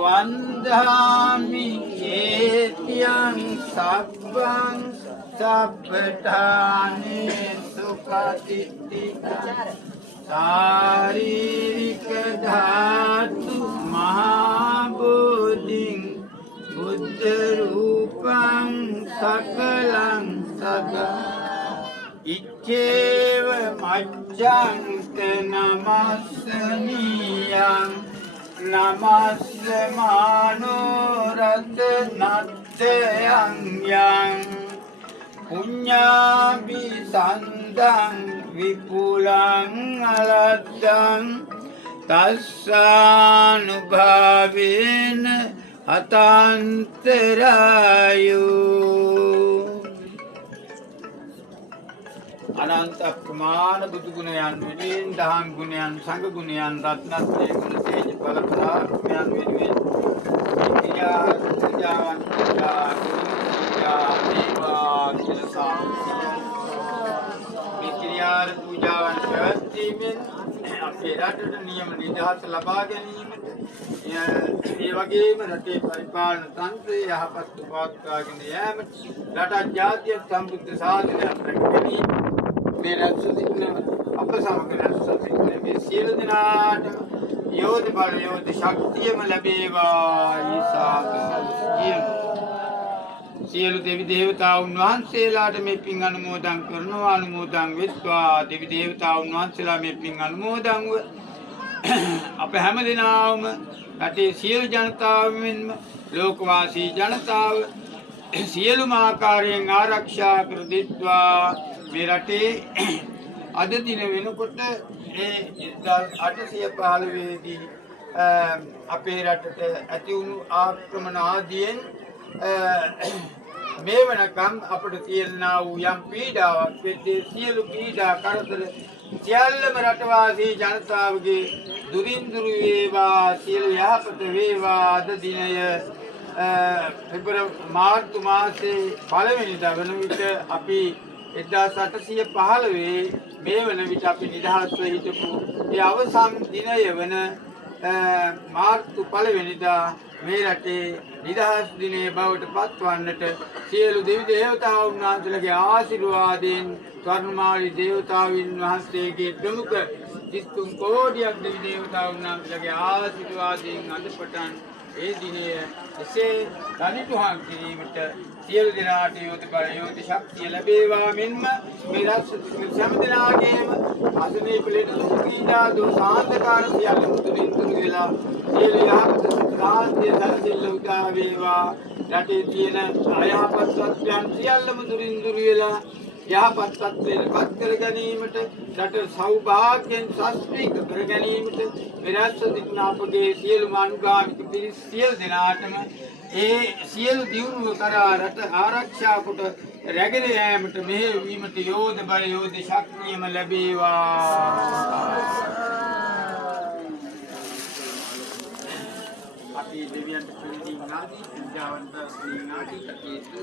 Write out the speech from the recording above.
වන්දාමි චේතියං සබ්බං සබ්බඨානේ සුඛතිත්තිකං ශාරීරික ධාතු මහා බෝධිං බුද්ධ රූපං සකලං සදා ඉච්ඡේව මච්ඡන්ත නමස්සනියං නමස්සමානෝ රතනත්තයං යං පුඤ්ඤාභි සන්දං විපුලං අලද්දං තස්සානුභාවේන අතන්තරායෝ අනන්ත ප්‍රමාණ බුදු ගුණයන් වෙනුවෙන් දහම් ගුණයන් සංඝ ගුණයන් රත්නත්‍රය ගුණ තේජ බල පරාක්‍රමයන් වෙනුවෙන් විද්‍යා විද්‍යාවන් විද්‍යා දේවා කියලා මේ ක්‍රියා පූජාවන් පැවැත්වීමෙන් අපේ රටට නියම නිදහස ලබා ගැනීමට ඒ වගේම රටේ පරිපාලන තන්ත්‍රය යහපත් පවත්වාගෙන යාමට රටක් ජාතියක් සම්බුද්ධ සාධනයක් රැකගැනීම මේ රැස් සිටින අප සමග රැස් සිටින මේ සියලු දෙනාට යෝධ බල යෝධ ශක්තියම ලැබේවා ඊසාදු කියමු. සියලු දෙවි දේවතාවුන් වහන්සේලාට මේ පින් අනුමෝදන් කරනවා අනුමෝදන් වෙත්වා දෙවි දේවතාවුන් වහන්සේලා මේ පින් අනුමෝදන්ව අප හැම දිනම රටේ සියලු ජනතාව මෙන්ම ලෝකවාසී ජනතාව සියලුම ආකාරයෙන් ආරක්ෂා කර දෙත්වා මේ රටේ අද දින වෙනකොට ඒ 1815 දී අපේ රටට ඇති වුණු ආක්‍රමණ ආදියෙන් මේ වෙනකම් අපට තියෙනා වූ යම් පීඩාවක් වෙද්දී සියලු පීඩා කරදර සියල්ලම රටවාසී ජනතාවගේ දුරින් දුර වේවා සියලු යහපත වේවා අද දිනය මාර්තු මාසයේ පළවෙනිදා වන විට අපි 1815 මේ වන විට අපි නිදහස්ව හිටපු ඒ අවසන් දිනය වන මාර්තු පළවෙනිදා මේ රටේ නිදහස් දිනේ බවට පත්වන්නට සියලු දෙවි දේවතාවුන් වහන්සේලාගේ ආශිර්වාදයෙන් කරුණාමය දේවතාවුන් වහන්සේගේ ප්‍රමුඛ 33 කෝටියක් දෙවි දේවතාවුන් වහන්සේලාගේ ආශිර්වාදයෙන් අද පටන් ඒ දිනය එසේ තනිතුහන් කිරීමට සියලු දෙනාට යෝධ බල යෝධ ශක්තිය ලැබේවා මෙන්ම මේ රාජ්‍ය සෑම දිනාගේම අසනීප ලෙඩ දුක් පීඩා දෝසාන්තකාර සියල්ල මුදුරින් දුරු වෙලා සියලු යහපත සාන්තිය සැලසෙල්ල උදා වේවා රටේ තියෙන අයහපත් සත්‍යයන් සියල්ලම දුරින් දුරු වෙලා යහපත් සත්‍යයටපත් කර ගැනීමට රට සෞභාග්‍යයෙන් ශාස්ත්‍රීක කර ගැනීමට විරාජ සිටින අපගේ සියලුම අනුගාමික පිරිස් සියලු දෙනාටම ඒ සියලු දියුණුව කරා රට ආරක්ෂා කොට රැගෙන යාමට මෙහෙයවීමට යෝධ බල යෝධ ශක්තියම ලැබේවා. අපි දෙවියන්ට පිළිදී නාදී විද්‍යාවන්ත නාදී කටයුතු